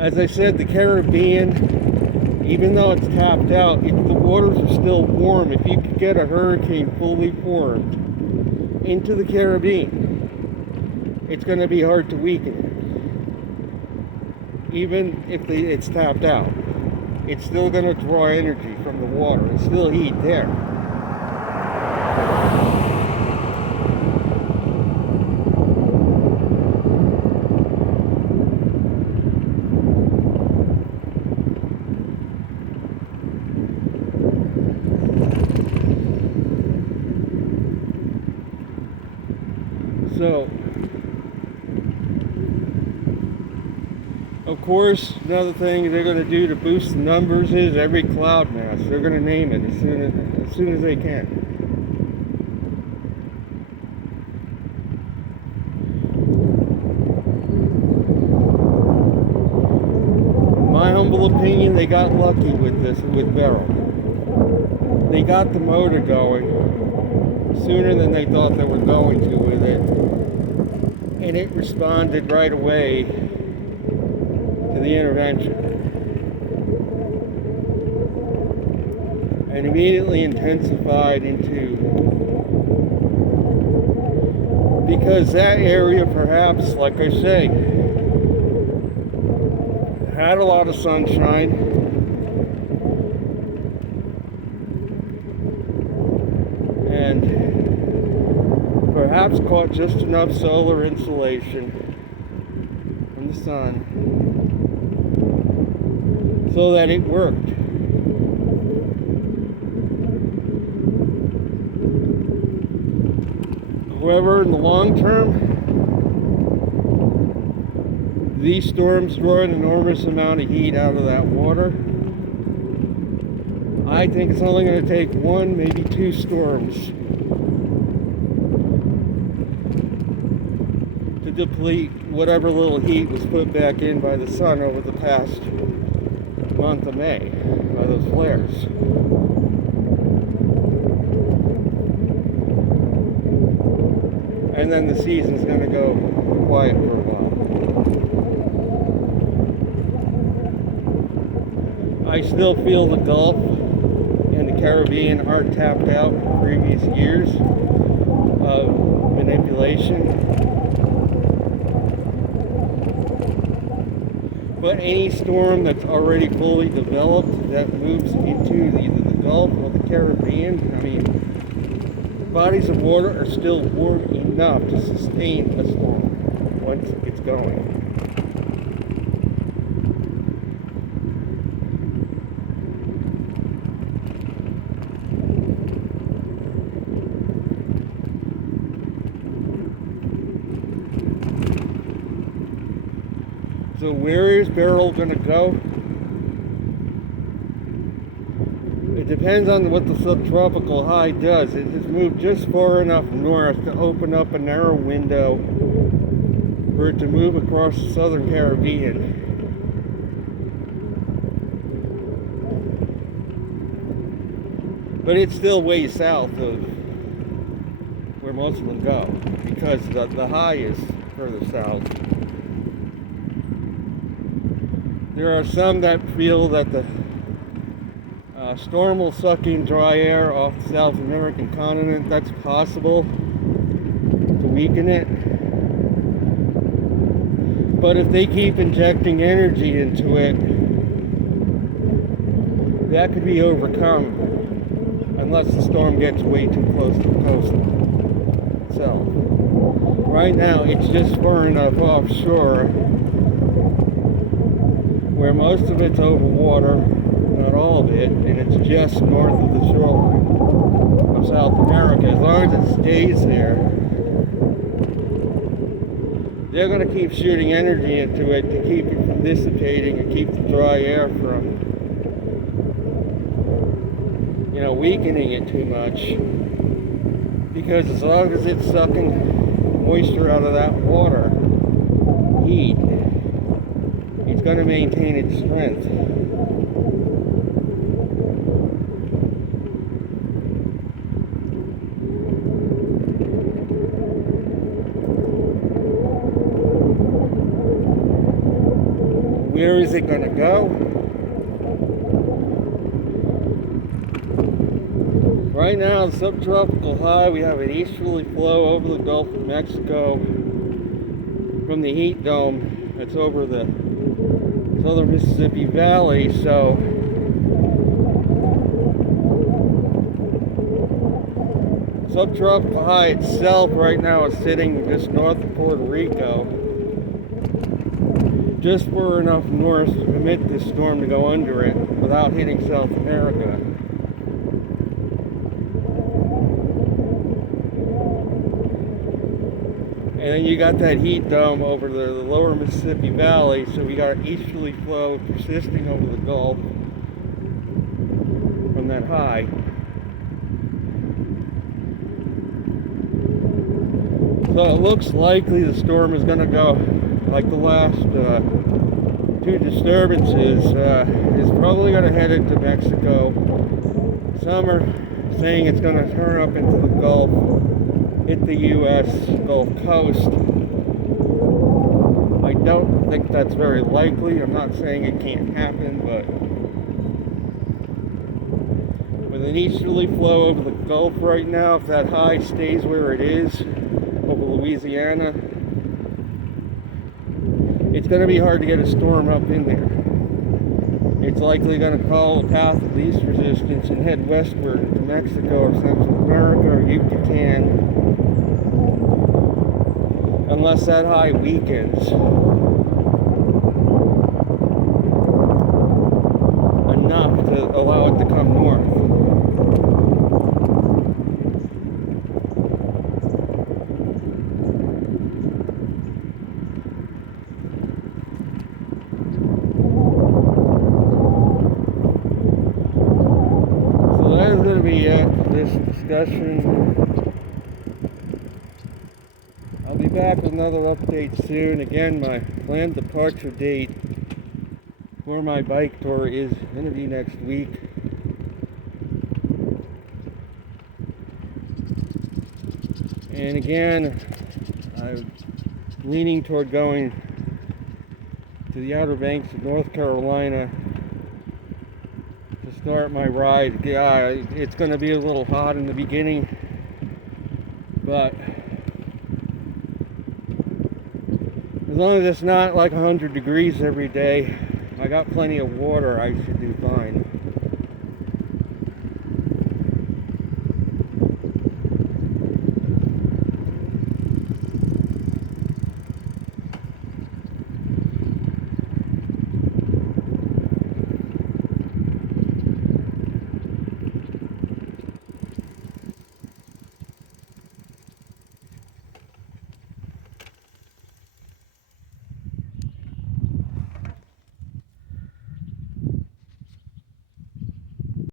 As I said, the Caribbean, even though it's tapped out, the waters are still warm. If you could get a hurricane fully formed into the Caribbean, it's going to be hard to weaken it. Even if it's tapped out, it's still going to draw energy from the water. There's still heat there. So, of course, another thing they're going to do to boost the numbers is every cloud mass. They're going to name it as soon as they can. In my humble opinion, they got lucky with this, with Beryl. They got the motor going sooner than they thought they were going to with it, and it responded right away to the intervention and immediately intensified because that area, perhaps, like I say, had a lot of sunshine. And perhaps caught just enough solar insulation from the sun so that it worked. However, in the long term, these storms draw an enormous amount of heat out of that water. I think it's only going to take one, maybe two storms to deplete whatever little heat was put back in by the sun over the past month of May by those flares. And then the season's going to go quiet for a while. I still feel the Gulf and the Caribbean are tapped out from previous years of manipulation. But any storm that's already fully developed that moves into either the Gulf or the Caribbean, I mean, bodies of water are still warm enough to sustain a storm once it gets going. So where is Beryl going to go? It depends on what the subtropical high does. It has moved just far enough north to open up a narrow window for it to move across the southern Caribbean. But it's still way south of where most of them go because the high is further south. There are some that feel that the storm will suck in dry air off the South American continent. That's possible to weaken it. But if they keep injecting energy into it, that could be overcome unless the storm gets way too close to the coast itself. Right now, it's just far enough offshore where most of it's over water, not all of it, and it's just north of the shoreline of South America. As long as it stays there, they're going to keep shooting energy into it to keep it from dissipating and keep the dry air from, weakening it too much. Because as long as it's sucking moisture out of that water, heat, it's going to maintain its strength. Where is it going to go? Right now, the subtropical high, we have an easterly flow over the Gulf of Mexico from the heat dome that's over the southern Mississippi Valley. So subtropical high itself right now is sitting just north of Puerto Rico, just far enough north to permit this storm to go under it without hitting South America. And then you got that heat dome over the lower Mississippi Valley, so we got an easterly flow persisting over the Gulf from that high. So it looks likely the storm is going to go like the last two disturbances. Is probably going to head into Mexico. Some are saying it's going to turn up into the Gulf, hit the U.S. Gulf Coast. I don't think that's very likely. I'm not saying it can't happen, but with an easterly flow over the Gulf right now, if that high stays where it is, over Louisiana, it's going to be hard to get a storm up in there. It's likely going to follow the path of least resistance and head westward to Mexico or Central America or Yucatan, unless that high weakens enough to allow it to come north. That is going to be it for this discussion. I'll be back with another update soon. Again, my planned departure date for my bike tour is going to be next week. And again, I'm leaning toward going to the Outer Banks of North Carolina to start my ride. Yeah, it's going to be a little hot in the beginning, but as long as it's not like 100 degrees every day, I got plenty of water, I should do fine.